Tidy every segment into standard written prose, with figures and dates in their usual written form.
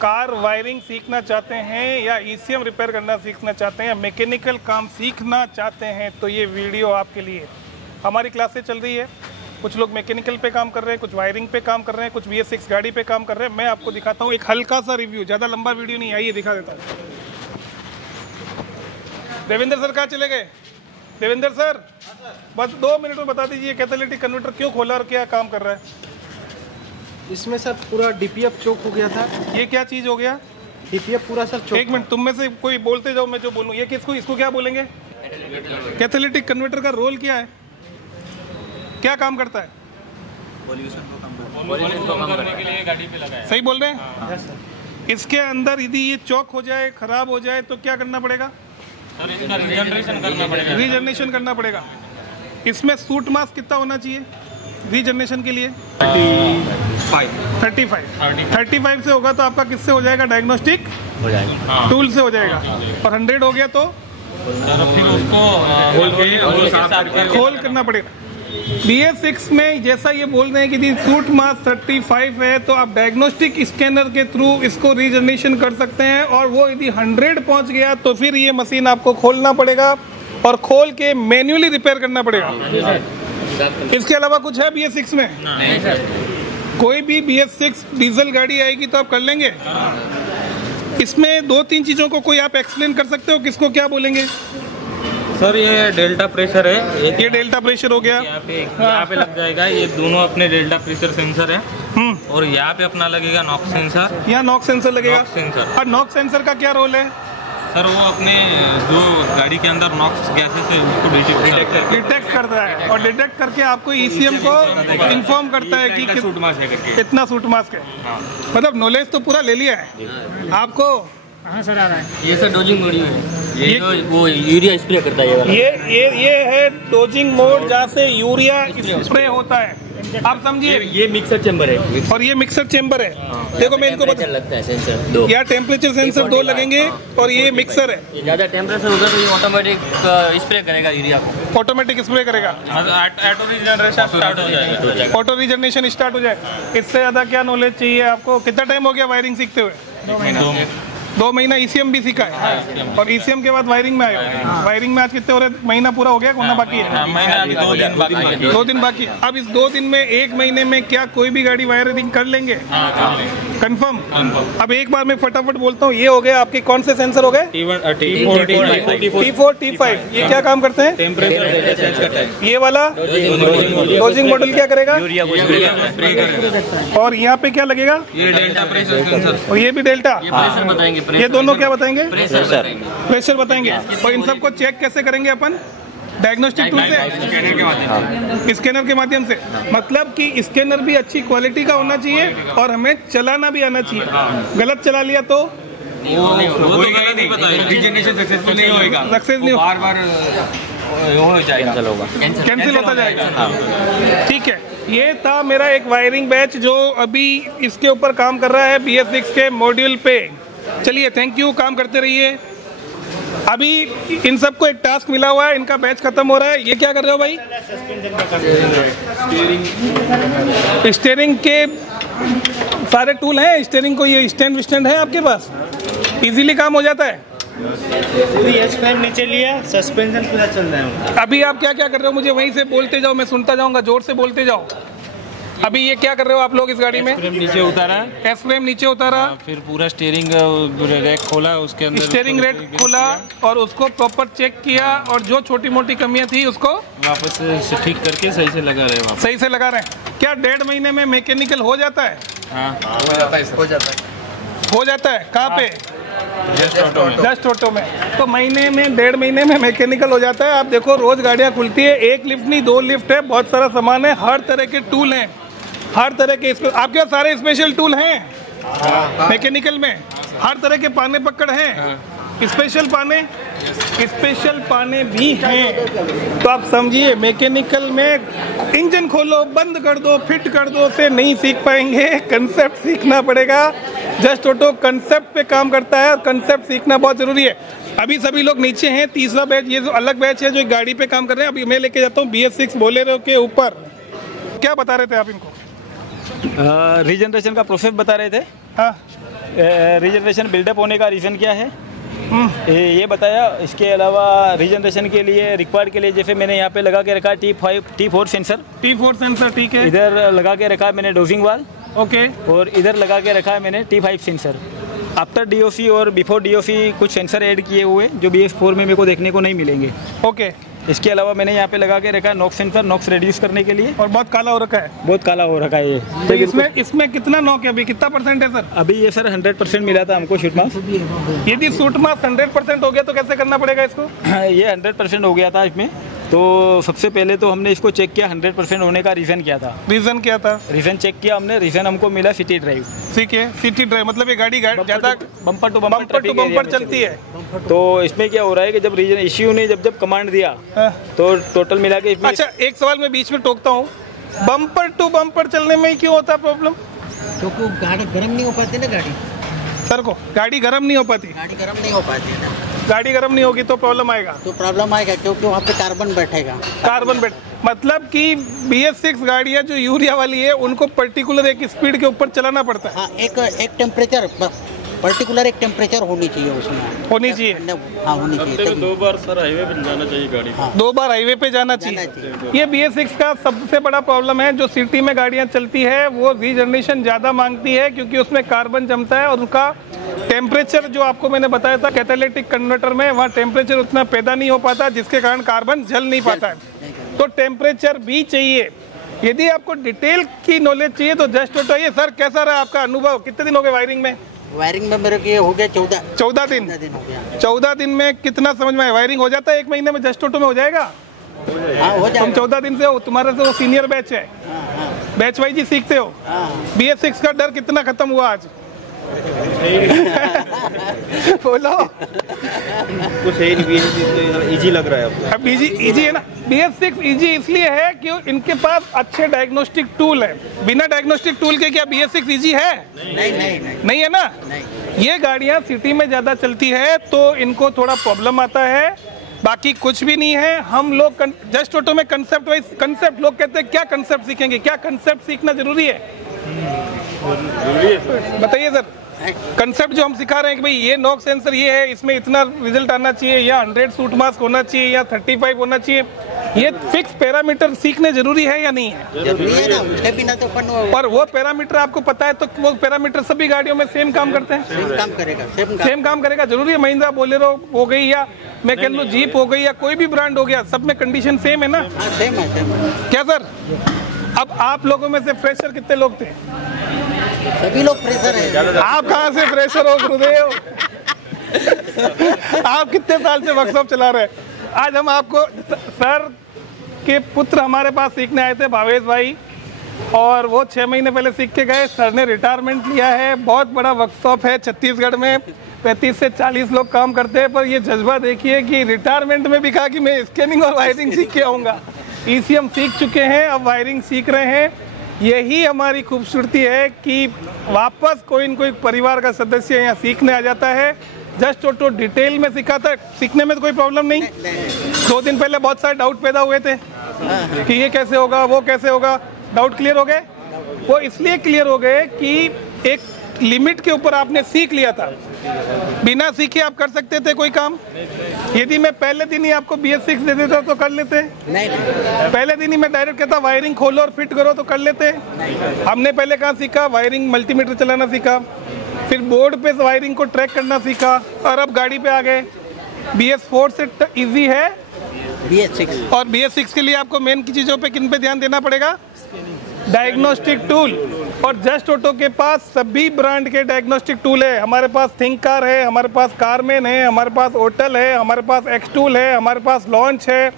Car wiring सीखना चाहते हैं या ईसीएम रिपेयर करना सीखना चाहते हैं या मैकेनिकल काम सीखना चाहते हैं तो ये वीडियो आपके लिए। हमारी क्लासेस चल रही है, कुछ लोग मैकेनिकल पे काम कर रहे हैं, कुछ वायरिंग पे काम कर रहे हैं, कुछ BS6 गाड़ी पे काम कर रहे हैं। मैं आपको दिखाता हूँ एक हल्का सा रिव्यू, ज़्यादा लंबा वीडियो नहीं, आइए दिखा देता हूँ। देवेंद्र सर कहाँ चले गए? देवेंद्र सर बस 2 मिनट में बता दीजिए कैटालिटिक कन्वर्टर क्यों खोला और क्या काम कर रहा है इसमें सर? पूरा DPF चोक हो गया था। ये क्या चीज़ हो गया? DPF पूरा सर चोक। एक मिनट, तुम में से कोई बोलते जाओ, मैं जो बोलूँ। ये किसको, इसको क्या बोलेंगे? कैटालिटिक कन्वर्टर का रोल क्या है, क्या काम करता है? पॉल्यूशन को कम करने के लिए गाड़ी पे लगाया। सही बोल रहे हैं? इसके अंदर यदि ये चौक हो जाए, खराब हो जाए तो क्या करना पड़ेगा? रीजनरेशन करना पड़ेगा। रीजनरेशन करना पड़ेगा। इसमें सूट मास कितना होना चाहिए रीजनरेशन के लिए? 35 से होगा तो आपका किससे हो जाएगा? डायग्नोस्टिक हो जाएगा, टूल से हो जाएगा। और 100 हो गया तो फिर उसको खोल करना पड़ेगा। BS6 में जैसा ये बोल रहे हैं कि यदि सूट मास 35 है तो आप डायग्नोस्टिक स्कैनर के थ्रू इसको रीजनरेशन कर सकते हैं, और वो यदि 100 पहुंच गया तो फिर ये मशीन आपको खोलना पड़ेगा और खोल के मैन्युअली रिपेयर करना पड़ेगा। इसके अलावा कुछ है BS6 में? नहीं सर। कोई भी BS6 डीजल गाड़ी आएगी तो आप कर लेंगे। इसमें 2-3 चीज़ों को कोई आप एक्सप्लेन कर सकते हो, किसको क्या बोलेंगे? सर ये डेल्टा प्रेशर है, ये डेल्टा प्रेशर हो गया, यहाँ पे लग जाएगा। ये दोनों अपने डेल्टा प्रेशर सेंसर है, और यहाँ पे अपना लगेगा नॉक्स सेंसर। यहाँ नॉक्स सेंसर लगेगा। सेंसर, और नॉक्स सेंसर का क्या रोल है? सर वो अपने जो गाड़ी के अंदर नॉक्स गैसेस है उसको डिटेक्ट करता है, और डिटेक्ट करके आपको ECM को इन्फॉर्म करता है कि कितना सूट मास है। मतलब नॉलेज तो पूरा ले लिया है आपको। हाँ सर, आ रहा है। ये सर डोजिंग मोड है, ये वो यूरिया स्प्रे करता है। ये वाला ये है डोजिंग मोड, जहाँ से यूरिया स्प्रे होता है। आप समझिए, ये मिक्सर चेंबर है, और ये मिक्सर चेंबर है। देखो मैं इनको लगता है सेंसर 2, यहाँ टेम्परेचर सेंसर 2 लगेंगे, और ये मिक्सर है। ज्यादा टेम्परेचर होगा तो ये ऑटोमेटिक स्प्रे करेगा यूरिया को, ऑटोमेटिक स्प्रे करेगा, ऑटो रीजनरेशन स्टार्ट हो जाएगा। ऑटो रीजनरेशन स्टार्ट हो जाएगा। इससे ज़्यादा क्या नॉलेज चाहिए आपको? कितना टाइम हो गया वायरिंग सीखते हुए? 2 महीना ECM भी सीखा है, और ECM के बाद वायरिंग में आए हो। वायरिंग में आज कितने हो रहे? महीना पूरा हो गया, होना बाकी है? महीना अभी 2 दिन बाकी है। 2 दिन बाकी। अब इस 2 दिन में 1 महीने में क्या कोई भी गाड़ी वायरिंग कर लेंगे? कंफर्म। अब एक बार मैं फटाफट बोलता हूँ। ये हो गया आपके कौन से सेंसर हो गए? T4 T5। ये क्या काम करते हैं? टेम्परेचर सेंस करता है। ये वाला डोजिंग मॉडल क्या करेगा? यूरिया को स्प्रे करेगा। और यहाँ पे क्या लगेगा? ये डेल्टा प्रेशर सेंसर, और ये भी डेल्टा। प्रेशर बताएंगे। ये दोनों क्या बताएंगे? प्रेशर बताएंगे। और इन सबको चेक कैसे करेंगे अपन? डायग्नोस्टिक टूल से, स्कैनर के माध्यम से। मतलब कि स्कैनर भी अच्छी क्वालिटी का होना चाहिए, और हमें चलाना भी आना चाहिए। गलत चला लिया तो सक्सेसफुल नहीं होगा, सक्सेस नहीं बार हो जाएगा, कैंसिल होता जाएगा। ठीक है, ये था मेरा एक वायरिंग बैच जो अभी इसके ऊपर काम कर रहा है BS6 के मॉड्यूल पे। चलिए, थैंक यू, काम करते रहिए। अभी इन सबको एक टास्क मिला हुआ है, इनका बैच खत्म हो रहा है। ये क्या कर रहे हो भाई? स्टीयरिंग के सारे टूल हैं। स्टीयरिंग को ये स्टैंड है आपके पास, इजीली काम हो जाता है। नीचे लिया, सस्पेंशन पूरा चल रहा है। अभी आप क्या क्या कर रहे हो? मुझे वहीं से बोलते जाओ, मैं सुनता जाऊंगा। जोर से बोलते जाओ। अभी ये क्या कर रहे हो आप लोग इस गाड़ी में? नीचे उतारा, एस फ्रेम नीचे उतारा, फिर पूरा स्टीयरिंग रैक खोला, उसके अंदर स्टीयरिंग रैक खोला और उसको प्रॉपर चेक किया, और जो छोटी मोटी कमियां थी उसको वापस से ठीक करके सही से लगा रहे हैं। सही से लगा रहे हैं। क्या 1.5 महीने में मैकेनिकल हो जाता है? हाँ, हो जाता है। कहाँ पे? जस्ट ऑटो में। तो महीने में 1.5 महीने में मैकेनिकल हो जाता है। आप देखो, रोज गाड़ियाँ खुलती है, 1 लिफ्ट नहीं 2 लिफ्ट है, बहुत सारा सामान है, हर तरह के टूल हैं, हर तरह के। आपके पास सारे स्पेशल टूल हैं मैकेनिकल में, हर तरह के पाने पकड़ हैं, स्पेशल पाने भी हैं। तो आप समझिए, मैकेनिकल में इंजन खोलो, बंद कर दो, फिट कर दो से नहीं सीख पाएंगे, कंसेप्ट सीखना पड़ेगा। जस्ट ऑटो कंसेप्ट पे काम करता है, और कंसेप्ट सीखना बहुत जरूरी है। अभी सभी लोग नीचे हैं, तीसरा बैच, ये जो अलग बैच है जो एक गाड़ी पे काम कर रहे हैं। अभी मैं लेके जाता हूँ BS6 बोलेरो के ऊपर। क्या बता रहे थे आप इनको? रीजनरेशन का प्रोसेस बता रहे थे। हाँ, रिजर्वेशन बिल्डअप होने का रीज़न क्या है ये बताया। इसके अलावा रिजनरेशन के लिए रिक्वायर्ड के लिए जैसे मैंने यहाँ पे लगा के रखा T4 सेंसर। T4 सेंसर, ठीक है। इधर लगा के रखा है मैंने डोजिंग वाल। ओके। और इधर लगा के रखा है मैंने T5 सेंसर। आफ्टर DOC और बिफोर DOC कुछ सेंसर ऐड किए हुए जो BS4 में मेरे को देखने को नहीं मिलेंगे। ओके। इसके अलावा मैंने यहाँ पे लगा के रखा है नॉक्स सेंसर, नॉक्स रिड्यूस करने के लिए। और बहुत काला हो रखा है। बहुत काला हो रखा है ये। तो इसमें कितना नॉक है अभी, कितना परसेंट है सर? अभी ये सर 100% मिला था हमको शूट मास। यदि शूट मास 100% हो गया तो कैसे करना पड़ेगा इसको? ये 100% हो गया था इसमें। तो सबसे पहले तो हमने इसको चेक किया 100% होने का रीज़न क्या था। रीज़न क्या था? रीज़न चेक किया हमने। रीज़न हमको मिला सिटी ड्राइव। ठीक है, सिटी ड्राइव मतलब ये गाड़ी ज़्यादा बम्पर टू बम्पर चलती है। तो इसमें क्या हो रहा है कि जब रीजन इश्यू ने जब कमांड दिया तो टोटल मिला के इसमें। अच्छा, एक सवाल मैं बीच में टोकता हूँ, बम्पर टू बम्पर चलने में क्यों होता है प्रॉब्लम? क्योंकि गाड़ी गर्म नहीं हो पाती ना। गाड़ी सर को गाड़ी गर्म नहीं हो पाती। गाड़ी गर्म नहीं हो पाती है ना। गाड़ी गर्म नहीं होगी तो प्रॉब्लम आएगा। तो प्रॉब्लम आएगा क्योंकि वहाँ पे कार्बन बैठेगा। कार्बन बैठ मतलब कि BS6 गाड़ियाँ जो यूरिया वाली है उनको पर्टिकुलर एक स्पीड के ऊपर चलाना पड़ता है। हाँ, एक टेम्परेचर पर्टिकुलर एक टेम्परेचर होनी चाहिए उसमें। होनी चाहिए। हाँ, होनी चाहिए। 2 बार सर हाईवे पे जाना चाहिए गाड़ी। हाँ। 2 बार हाईवे पे जाना चाहिए। ये BS6 का सबसे बड़ा प्रॉब्लम है। जो सिटी में गाड़ियाँ चलती है वो रीजनरेशन ज़्यादा मांगती है क्योंकि उसमें कार्बन जमता है और उनका टेम्परेचर जो आपको मैंने बताया था कैटालिटिक कन्वर्टर में, वहाँ टेम्परेचर उतना पैदा नहीं हो पाता जिसके कारण कार्बन जल नहीं पाता है। तो टेम्परेचर भी चाहिए। यदि आपको डिटेल की नॉलेज चाहिए तो जस्ट बताइए सर, कैसा रहा आपका अनुभव? कितने दिन हो गए वायरिंग में? वायरिंग में मेरे को ये हो गया 14 दिन हो गया। 14 दिन में कितना समझ में आया? वायरिंग हो जाता है 1 महीने में, जस्ट ऑटो में हो जाएगा? हाँ, हो जाएगा। तुम 14 दिन से हो, तुम्हारे से वो सीनियर बैच है, बैच वाइज ही सीखते हो। BS6 का डर कितना खत्म हुआ आज? बोलो। कुछ इजी लग रहा है अब इजी है ना। BS6 इजी इसलिए है कि इनके पास अच्छे डायग्नोस्टिक टूल है। बिना डायग्नोस्टिक टूल के क्या BS6 इजी है? नहीं है ना। ये गाड़ियाँ सिटी में ज़्यादा चलती है तो इनको थोड़ा प्रॉब्लम आता है, बाकी कुछ भी नहीं है। हम लोग जस्ट ऑटो में कंसेप्ट वाइज कंसेप्ट लोग कहते हैं क्या कंसेप्ट सीखेंगे, क्या कंसेप्ट सीखना जरूरी है? बताइए सर। कंसेप्ट जो हम सिखा रहे हैं कि भाई ये नॉक सेंसर ये है, इसमें इतना रिजल्ट आना चाहिए, या 100 सूट मास्क होना चाहिए, या 35 होना चाहिए, ये फिक्स पैरामीटर सीखने जरूरी है या नहीं है? जरूरी है ना, उसके बिना तो और वो पैरामीटर आपको पता है तो वो पैरामीटर सभी गाड़ियों में सेम काम करते हैं। सेम काम करेगा। जरूरी है महिंद्रा बोलेरो हो गई या मैं कह लूँ जीप हो गई या कोई भी ब्रांड हो गया, सब में कंडीशन सेम है ना? सेम है। क्या सर? अब आप लोगों में से फ्रेशर कितने लोग थे? सभी लोग फ्रेशर हैं। आप कहाँ से फ्रेशर हो गुरुदेव? आप कितने साल से वर्कशॉप चला रहे हैं? आज हम आपको सर के पुत्र हमारे पास सीखने आए थे, भावेश भाई, और वो 6 महीने पहले सीख के गए। सर ने रिटायरमेंट लिया है। बहुत बड़ा वर्कशॉप है छत्तीसगढ़ में, 35 से 40 लोग काम करते हैं। पर ये जज्बा देखिए कि रिटायरमेंट में भी कहा कि मैं स्कैनिंग और वायरिंग सीख के आऊँगा। ECM सीख चुके हैं, अब वायरिंग सीख रहे हैं। यही हमारी खूबसूरती है कि वापस कोई न कोई परिवार का सदस्य यहाँ सीखने आ जाता है। जस्ट ऑटो डिटेल में सिखाता है, सीखने में तो कोई प्रॉब्लम नहीं। 2 दिन पहले बहुत सारे डाउट पैदा हुए थे कि ये कैसे होगा, वो कैसे होगा। डाउट क्लियर हो गए? वो इसलिए क्लियर हो गए कि एक लिमिट के ऊपर आपने सीख लिया था। बिना सीखे आप कर सकते थे कोई काम? यदि मैं पहले दिन ही आपको BS6 दे देता तो कर लेते? नहीं। पहले दिन ही मैं डायरेक्ट कहता वायरिंग खोलो और फिट करो तो कर लेते? हमने पहले कहाँ सीखा? वायरिंग मल्टीमीटर चलाना सीखा, फिर बोर्ड पे वायरिंग को ट्रैक करना सीखा, और अब गाड़ी पे आ गए। BS4 से इजी है BS6। और BS6 के लिए आपको मेन की चीज़ों पे किन पे ध्यान देना पड़ेगा? Diagnostic tool. और जस्ट ऑटो के पास सभी ब्रांड के डायग्नोस्टिक टूल है। हमारे पास थिंक कार है, हमारे पास कारमेन है, हमारे पास ओटल है, हमारे पास एक्स टूल है, हमारे पास लॉन्च है,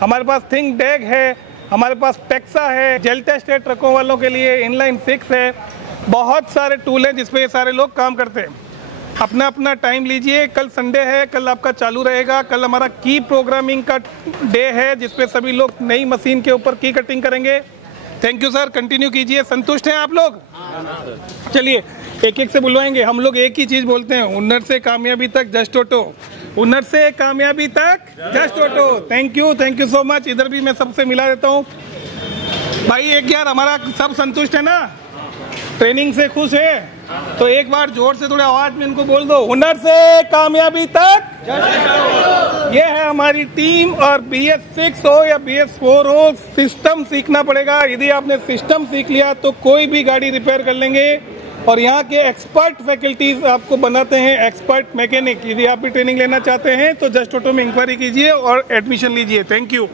हमारे पास थिंक डैग है, हमारे पास टेक्सा है, जेल टेस्ट है ट्रकों वालों के लिए, इनलाइन 6 है। बहुत सारे टूल हैं जिसपे ये सारे लोग काम करते हैं। अपना अपना टाइम लीजिए। कल संडे है, कल आपका चालू रहेगा। कल हमारा की प्रोग्रामिंग का डे है जिसपे सभी लोग नई मशीन के ऊपर की कटिंग करेंगे। थैंक यू सर, कंटिन्यू कीजिए। संतुष्ट हैं आप लोग? चलिए एक एक से बुलवाएंगे। हम लोग एक ही चीज़ बोलते हैं, हुनर से कामयाबी तक जस्ट ऑटो, हुनर से कामयाबी तक just auto. Thank you so much. इधर भी मैं सबसे मिला देता हूँ भाई। एक यार हमारा सब संतुष्ट है ना? ट्रेनिंग से खुश है? तो एक बार जोर से थोड़े आवाज में इनको बोल दो, हुनर से कामयाबी तक। ये है हमारी टीम। और BS6 हो या BS4 हो, सिस्टम सीखना पड़ेगा। यदि आपने सिस्टम सीख लिया तो कोई भी गाड़ी रिपेयर कर लेंगे। और यहाँ के एक्सपर्ट फैकल्टीज आपको बनाते हैं एक्सपर्ट मैकेनिक। यदि आप भी ट्रेनिंग लेना चाहते हैं तो जस्ट ऑटो में इंक्वायरी कीजिए और एडमिशन लीजिए। Thank you.